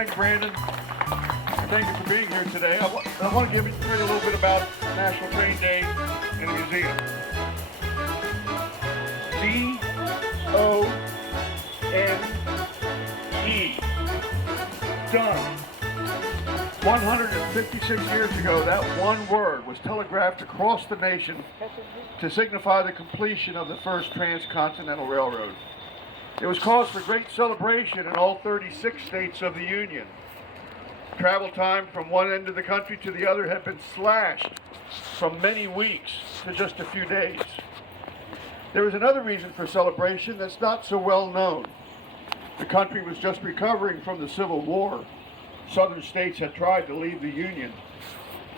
Thank you, Brandon. Thank you for being here today. I want to give you a little bit about National Train Day in the museum. D-O-N-E. Done. 156 years ago, that one word was telegraphed across the nation to signify the completion of the first transcontinental railroad. It was cause for great celebration in all 36 states of the Union. Travel time from one end of the country to the other had been slashed from many weeks to just a few days. There was another reason for celebration that's not so well known. The country was just recovering from the Civil War. Southern states had tried to leave the Union.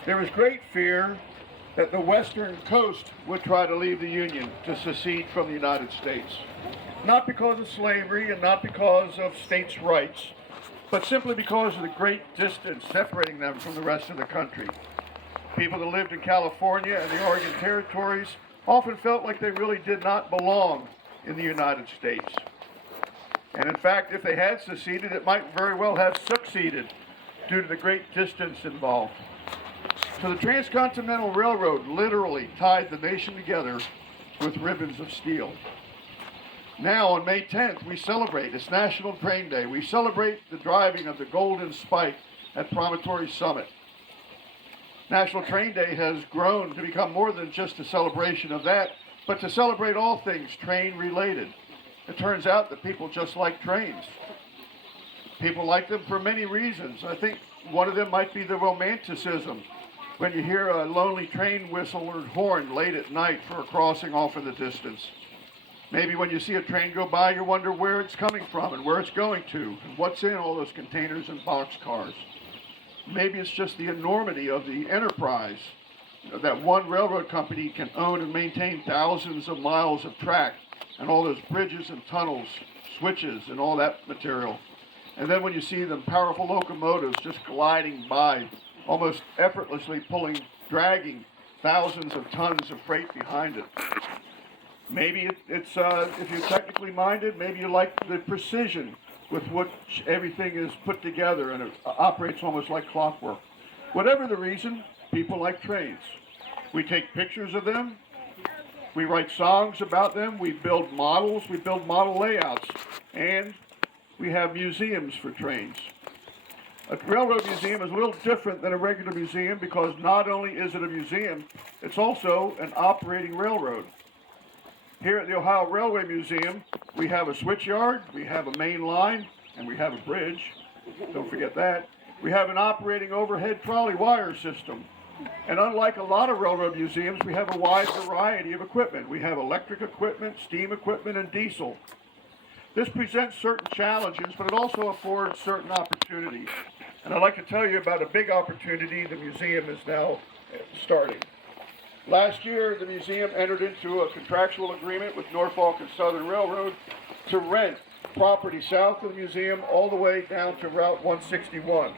There was great fear that the western coast would try to leave the Union to secede from the United States. Not because of slavery and not because of states' rights, but simply because of the great distance separating them from the rest of the country. People that lived in California and the Oregon territories often felt like they really did not belong in the United States. And in fact, if they had seceded, it might very well have succeeded due to the great distance involved. So the Transcontinental Railroad literally tied the nation together with ribbons of steel. Now on May 10th, we celebrate, it's National Train Day. We celebrate the driving of the Golden Spike at Promontory Summit. National Train Day has grown to become more than just a celebration of that, but to celebrate all things train related. It turns out that people just like trains. People like them for many reasons. I think one of them might be the romanticism. When you hear a lonely train whistle or horn late at night for a crossing off in the distance. Maybe when you see a train go by, you wonder where it's coming from and where it's going to, and what's in all those containers and boxcars. Maybe it's just the enormity of the enterprise that one railroad company can own and maintain thousands of miles of track and all those bridges and tunnels, switches and all that material. And then when you see them powerful locomotives just gliding by, almost effortlessly dragging thousands of tons of freight behind it. Maybe it's if you're technically minded, maybe you like the precision with which everything is put together and it operates almost like clockwork. Whatever the reason, people like trains. We take pictures of them, we write songs about them, we build models, we build model layouts, and we have museums for trains. A railroad museum is a little different than a regular museum because not only is it a museum, it's also an operating railroad. Here at the Ohio Railway Museum, we have a switch yard, we have a main line, and we have a bridge. Don't forget that. We have an operating overhead trolley wire system. And unlike a lot of railroad museums, we have a wide variety of equipment. We have electric equipment, steam equipment, and diesel. This presents certain challenges, but it also affords certain opportunities. And I'd like to tell you about a big opportunity the museum is now starting. Last year, the museum entered into a contractual agreement with Norfolk and Southern Railroad to rent property south of the museum all the way down to Route 161.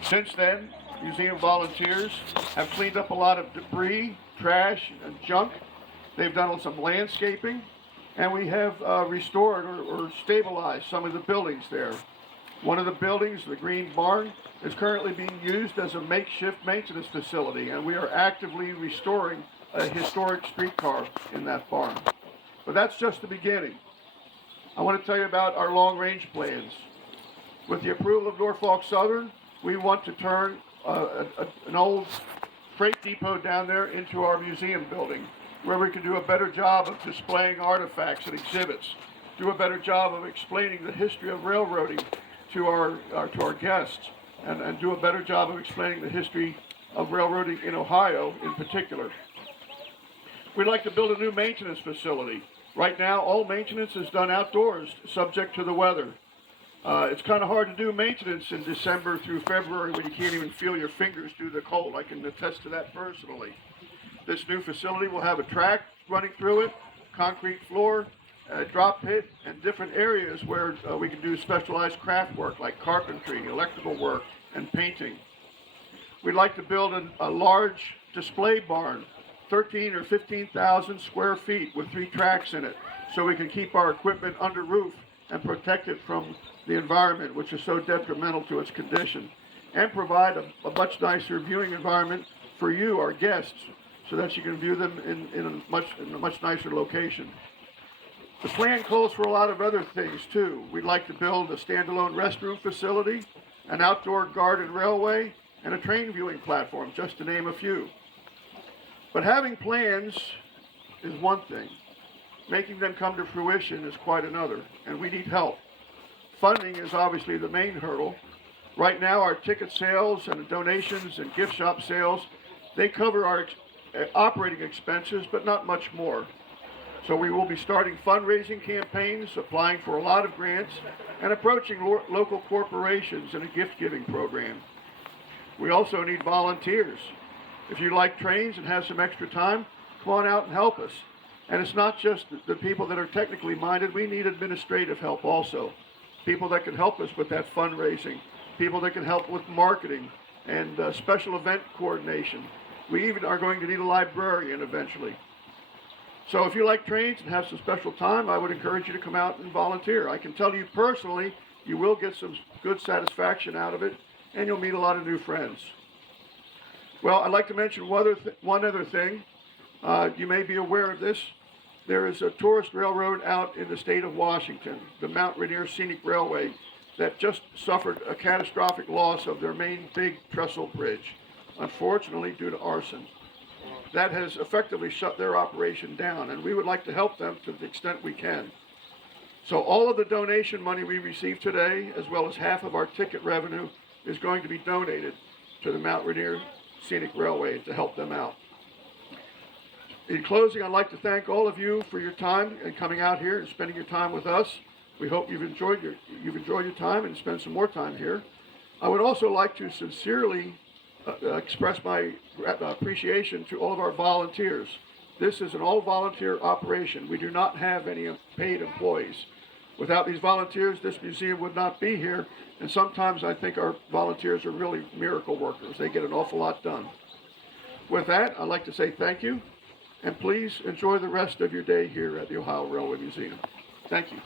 Since then, museum volunteers have cleaned up a lot of debris, trash, and junk. They've done some landscaping, and we have restored or stabilized some of the buildings there. One of the buildings, the Green Barn, is currently being used as a makeshift maintenance facility, and we are actively restoring a historic streetcar in that barn. But that's just the beginning. I want to tell you about our long-range plans. With the approval of Norfolk Southern, we want to turn an old freight depot down there into our museum building, where we can do a better job of displaying artifacts and exhibits, do a better job of explaining the history of railroading to our guests, and do a better job of explaining the history of railroading in Ohio in particular. We'd like to build a new maintenance facility. Right now, all maintenance is done outdoors, subject to the weather. It's kind of hard to do maintenance in December through February when you can't even feel your fingers through the cold. I can attest to that personally. This new facility will have a track running through it, concrete floor, a drop pit, and different areas where we can do specialized craft work like carpentry, electrical work, and painting. We'd like to build a large display barn, 13 or 15,000 square feet with 3 tracks in it, so we can keep our equipment under roof and protect it from the environment, which is so detrimental to its condition, and provide a much nicer viewing environment for you, our guests, so that you can view them in a much nicer location. The plan calls for a lot of other things too. We'd like to build a standalone restroom facility, an outdoor garden railway, and a train viewing platform, just to name a few. But having plans is one thing. Making them come to fruition is quite another, and we need help. Funding is obviously the main hurdle. Right now, our ticket sales and donations and gift shop sales, they cover our operating expenses, but not much more. So we will be starting fundraising campaigns, applying for a lot of grants, and approaching local corporations in a gift-giving program. We also need volunteers. If you like trains and have some extra time, come on out and help us. And it's not just the people that are technically minded. We need administrative help also. People that can help us with that fundraising. People that can help with marketing and special event coordination. We even are going to need a librarian eventually. So if you like trains and have some special time, I would encourage you to come out and volunteer. I can tell you personally, you will get some good satisfaction out of it, and you'll meet a lot of new friends. Well, I'd like to mention one other thing. You may be aware of this. There is a tourist railroad out in the state of Washington, the Mount Rainier Scenic Railway, that just suffered a catastrophic loss of their main big trestle bridge, unfortunately due to arson. That has effectively shut their operation down, and we would like to help them to the extent we can. So all of the donation money we receive today, as well as half of our ticket revenue, is going to be donated to the Mount Rainier Scenic Railway to help them out. In closing, I'd like to thank all of you for your time and coming out here and spending your time with us. We hope you've enjoyed your time and spend some more time here. I would also like to sincerely express my appreciation to all of our volunteers. This is an all-volunteer operation. We do not have any paid employees. Without these volunteers, this museum would not be here, and sometimes I think our volunteers are really miracle workers. They get an awful lot done. With that, I'd like to say thank you, and please enjoy the rest of your day here at the Ohio Railway Museum. Thank you.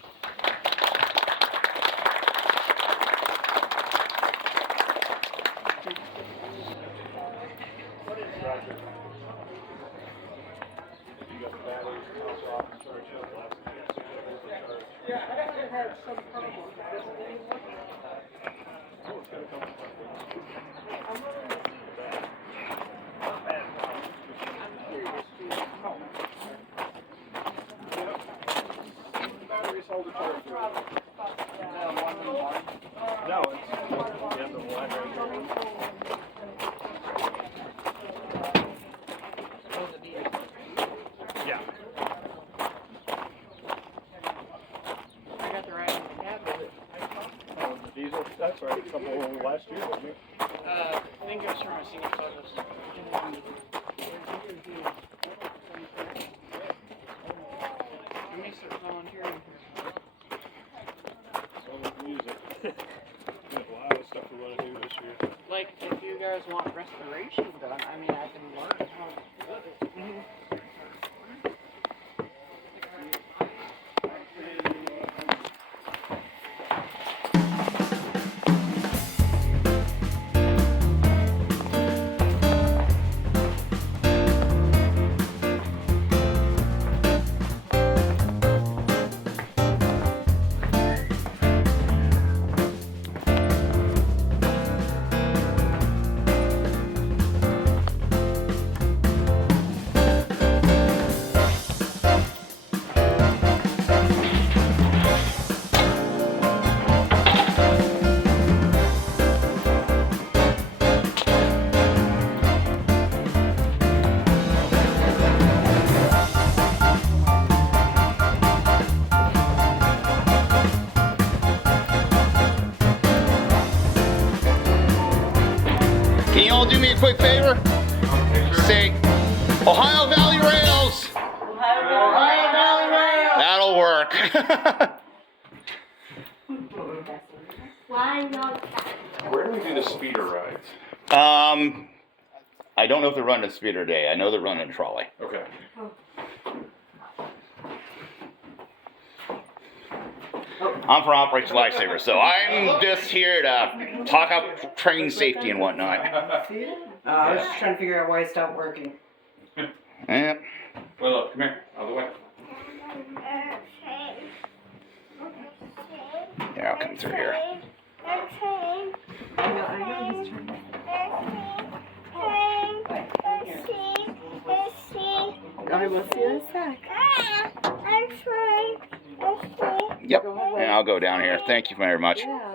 That's right, a couple last year, wasn't it? I think it was from a senior service. I may start volunteering here. Music. Got a lot of stuff we want to do this year. Like, if you guys want restoration done, I mean, I can learn how to do it. Can you all do me a quick favor? Say, Ohio Valley Rails! Ohio Valley Rails! That'll work. Where do we do the speeder rides? I don't know if they're running a speeder day. I know they're running a trolley. Okay. I'm from Operation Lifesaver, so I'm just here to talk about train safety and whatnot. I was just trying to figure out why it stopped working. Yeah. Well, look, come here, out of the way. Yeah, I'll come through here. I know he's trying to. I will see you in a sec. Yep, and I'll go down here. Thank you very much. Yeah.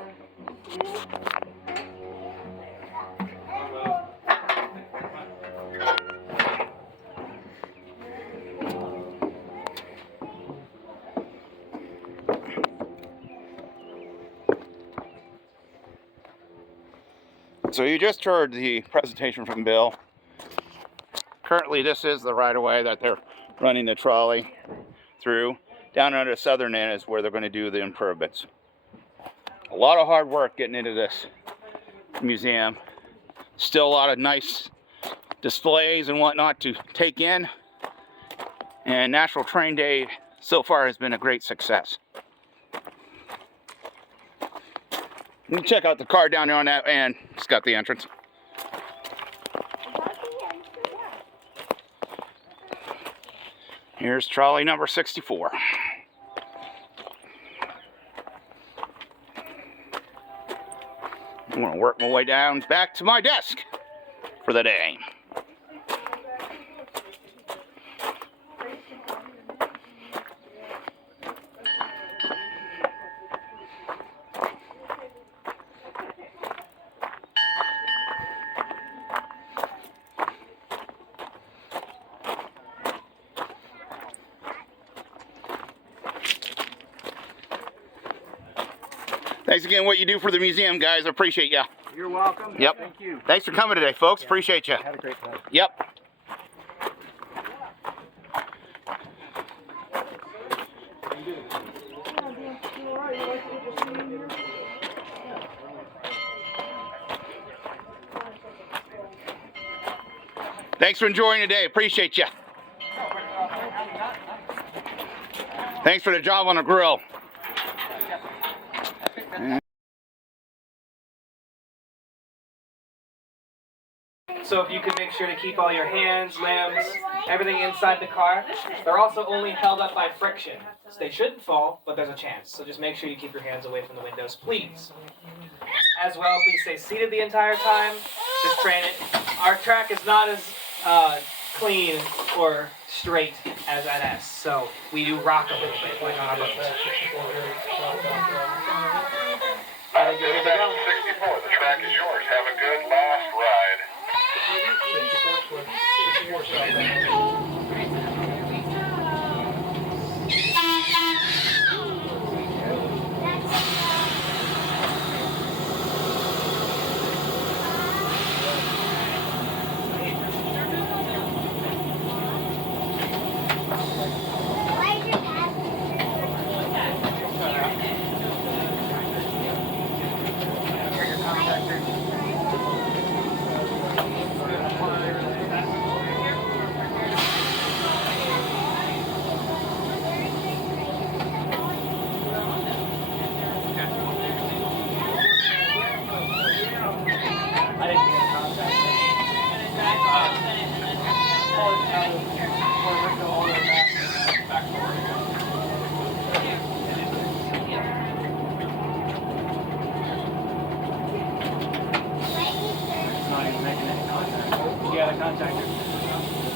So you just heard the presentation from Bill. Currently, this is the right-of-way that they're running the trolley through. Down under the southern end is where they're going to do the improvements. A lot of hard work getting into this museum. Still a lot of nice displays and whatnot to take in. And National Train Day so far has been a great success. You can check out the car down there on that end. It's got the entrance. Here's trolley number 64. I'm going to work my way down back to my desk for the day. Thanks again what you do for the museum, guys. I appreciate ya. You're welcome. Yep. Thank you. Thanks for coming today, folks. Appreciate you. Had a great time. Yep. Thanks for enjoying the day. Appreciate you. Thanks for the job on the grill. So if you could make sure to keep all your hands, limbs, everything inside the car. They're also only held up by friction. So they shouldn't fall, but there's a chance. So just make sure you keep your hands away from the windows, please. As well, please stay seated the entire time. Just train it. Our track is not as clean or straight as NS, so we do rock a little bit, like on our boat. I think you're good to go. 64, the track is yours. Have a good last ride.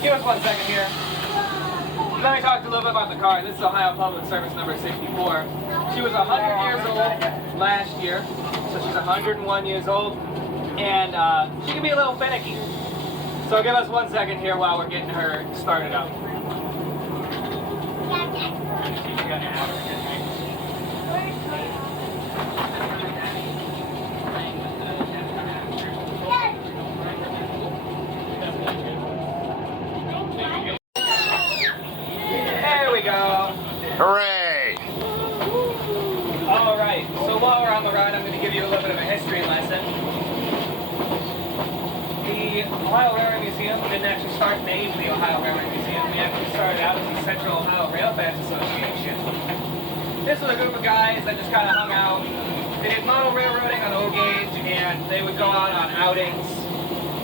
Give us 1 second here. Let me talk a little bit about the car. This is Ohio Public Service number 64. She was 100 years old last year, so she's 101 years old, and she can be a little finicky. So give us 1 second here while we're getting her started up. There we go. Hooray! All right, so while we're on the ride, I'm going to give you a little bit of a history lesson. The Ohio Railway Museum didn't actually start named the Ohio Railway Museum. We actually started out as the Central Ohio Railfans Association. This was a group of guys that just kind of hung out. They did model railroading on O gauge, and they would go out on outings,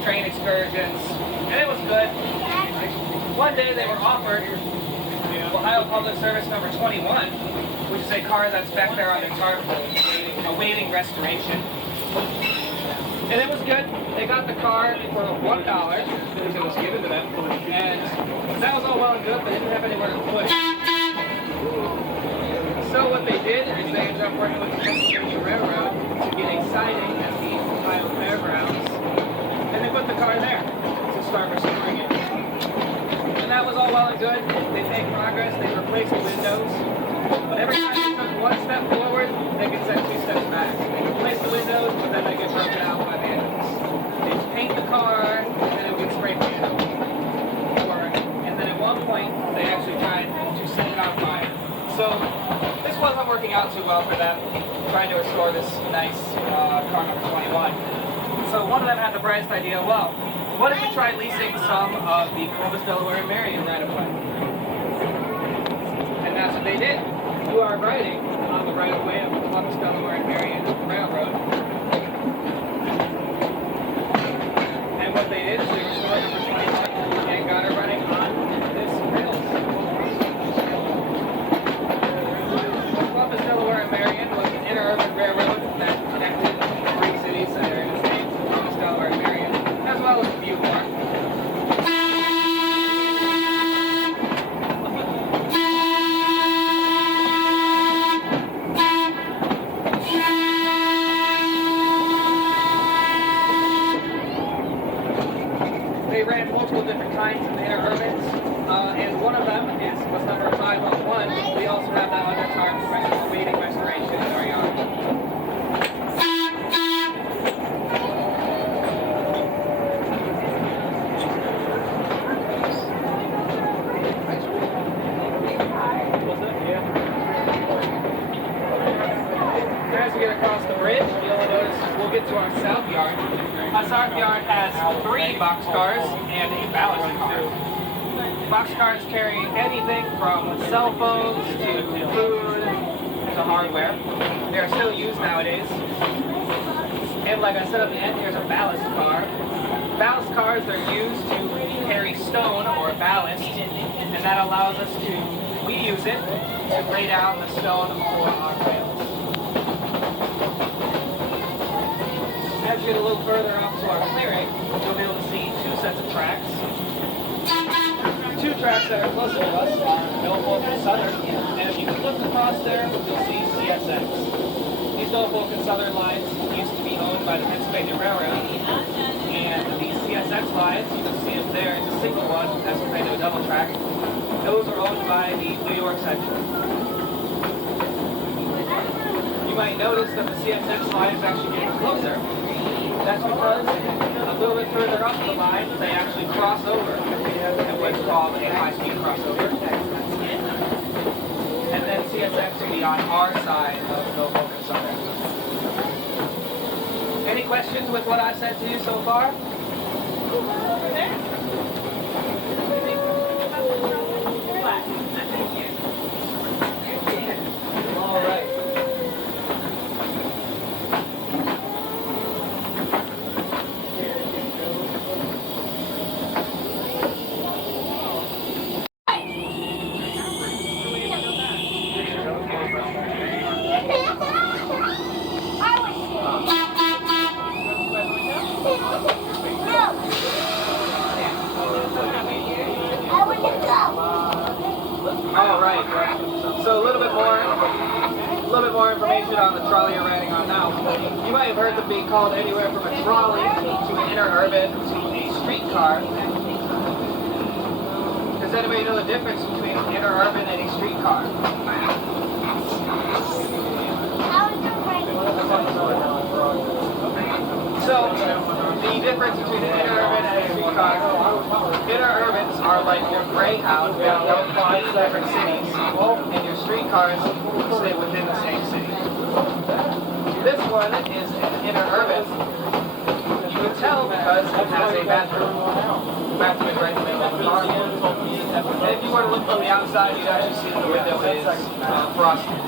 train excursions, and it was good. One day they were offered Ohio Public Service number 21, which is a car that's back there on the tarp awaiting restoration. And it was good. They got the car for $1 because it was given to them, and that was all well and good, but they didn't have anywhere to put it. So what they did is they ended up working with the Pennsylvania Railroad to get a siding at the Ohio Fairgrounds, and they put the car there to start restoring it. And that was all well and good. They made progress. They replaced the windows. But every time they took one step forward, they could set 2 steps back. They replace the windows, but then they get broken out by the engines. They just paint the car, and then it would get spray painted over. And then at one point, they actually tried to set it on fire. So this wasn't working out too well for them, trying to restore this nice car number 21. So one of them had the brightest idea, well, what if we tried leasing some of the Columbus, Delaware, and Marion right-of-way? And that's what they did. You are riding on the right-of-way of the Columbus, Delaware, and Marion Railroad. And what they did is they restored number 21 and got it running on this rails. The Columbus, Delaware, and Marion was an interurban railroad that connected 3 cities that are in the state, Columbus, Delaware, and Marion, as well as a few more. They ran multiple different kinds of interurbans, and one of them was number 511. We also have that under tarp awaiting restoration in our yard. As we get across the bridge, you'll notice we'll get to our south yard. Our south yard has 3 boxcars and a ballast car. Boxcars carry anything from cell phones to food to hardware. They are still used nowadays. And like I said at the end, here's a ballast car. Ballast cars are used to carry stone or ballast, and that allows us to, we use it to lay down the stone for our rails. As we get a little further off to our clearing, you'll be able to see 2 sets of tracks. 2 tracks that are closer to us are Norfolk and Southern, and if you can look across there, you'll see CSX. These Norfolk and Southern lines used to be owned by the Pennsylvania Railroad, and the CSX lines, you can see them there, it's a single one as compared to a double track. Those are owned by the New York Central. You might notice that the CSX line is actually getting closer. That's because a little bit further up the line, they actually cross over at what's called a high-speed crossover. And then CSX will be on our side of Norfolk and Southern. Any questions with what I've said to you so far? All right. All right. So a little bit more information on the trolley you're riding on now. You might have heard them being called anywhere from a trolley to an interurban to a streetcar. Does anybody know the difference between an interurban and a streetcar? So the difference between an interurban and a streetcar, interurbans are like your Greyhound, they don't fly to different cities, and your streetcars stay within the same city. This one is an interurban. You can tell because it has a bathroom. The bathroom is right in the middle of the car. And if you were to look from the outside, you'd actually see that the window is frosted.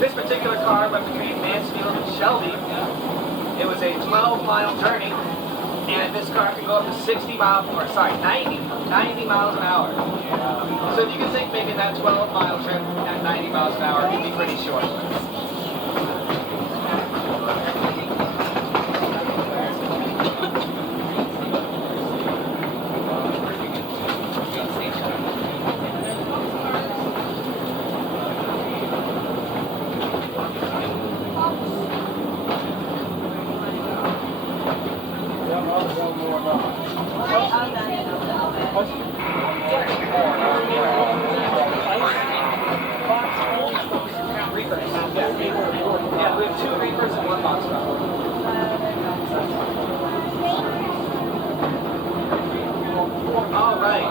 This particular car went between Mansfield and Shelby. It was a 12-mile journey, and this car can go up to 90 miles an hour. So if you can think making that 12-mile trip at 90 miles an hour can be pretty short. Yeah, we have 2 Reapers and 1 Boxcar. All right.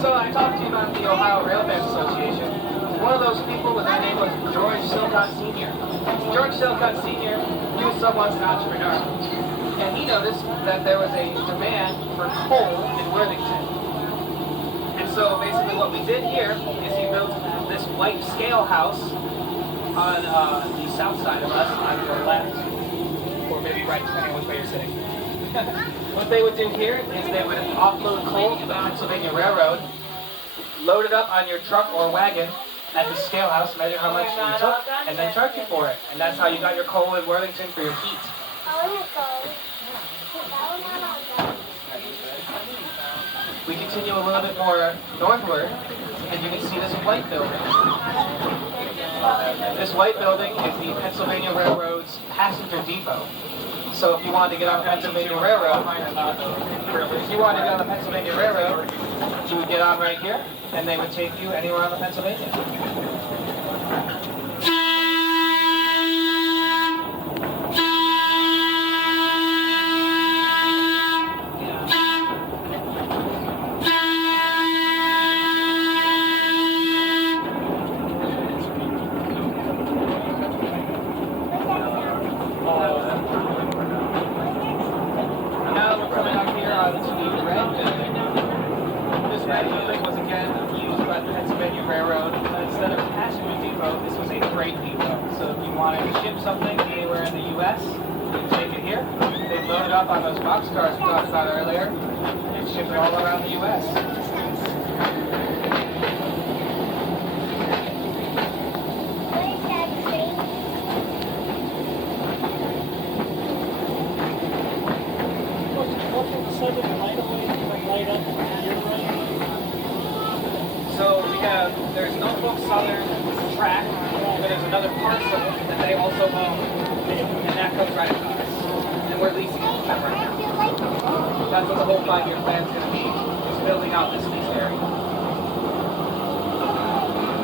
So I talked to you about the Ohio Railfans Association. One of those people with that name was George Silcott Sr. George Silcott Sr., he was somewhat an entrepreneur. And he noticed that there was a demand for coal in Worthington. And so basically what we did here is he built this white scale house on the south side of us, on your left, or maybe right, depending on which way you're sitting. What they would do here is they would offload coal to the Pennsylvania Railroad, load it up on your truck or wagon at the scale house, measure how much you took, and then charge you for it. And that's how you got your coal in Worthington for your heat. We continue a little bit more northward, and you can see this white building. This white building is the Pennsylvania Railroad's passenger depot. So if you wanted to get on the Pennsylvania Railroad, you would get on right here, and they would take you anywhere on the Pennsylvania. On those boxcars we talked about earlier, and ship it all around the U.S. So we have, there's Norfolk Southern track, but there's another parcel that they also own, and that goes right across. And we're leasing it right now. That's what the whole 5-year plan is going to be, is building out this lease area.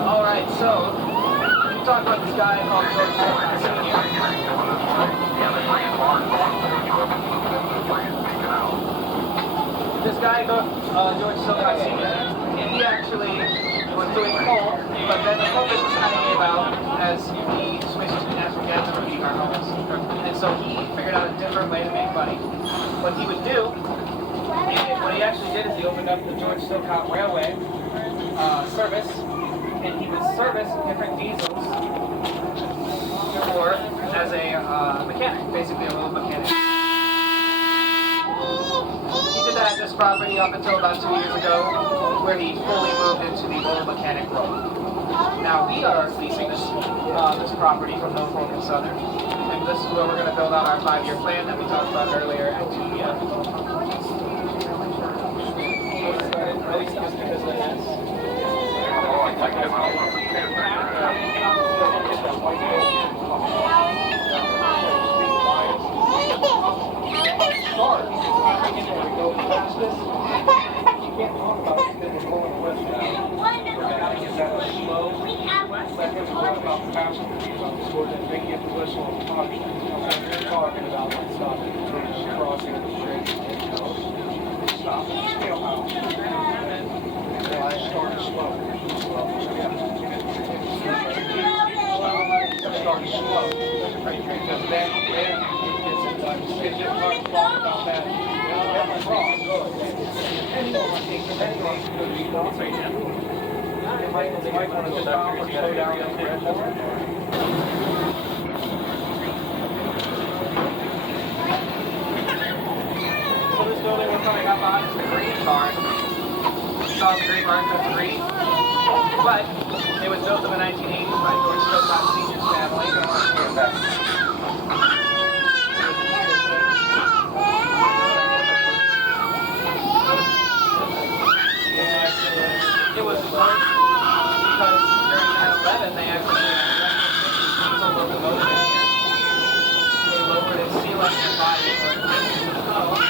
All right, so we talked about this guy called George Silcott Sr. This guy, George Silcott Sr., he actually was doing coal, but then the coal business kind of gave out as he switched to natural gas and heating our homes. And so he figured out a different way to make money. What he would do, what he actually did is he opened up the George Silcott Railway service, and he would service different diesels for as a mechanic, basically a road mechanic. He did that at this property up until about 2 years ago, where he fully moved into the road mechanic role. Now we are leasing this property from Norfolk and Southern, and this is where we're going to build out our 5-year plan that we talked about earlier at 2 p.m. At least just because of the mess. You can't talk about it because we're going west now. We're going to get that slow. Second, we're talking about passenger vehicles. We're going to make it whistle and talk. You're talking about stopping the crossing of the street. Stop at the scale house. And then start slow. Start slow. Because then it's talking about that. So this building we're coming up on is the Green Barn. It's called the Green Barn because it's green. But it was built in the 1980s by George Stokes Senior's family. It was built because during 9/11 they actually diesel locomotive in here. They lowered its sea level body for it to the tunnel.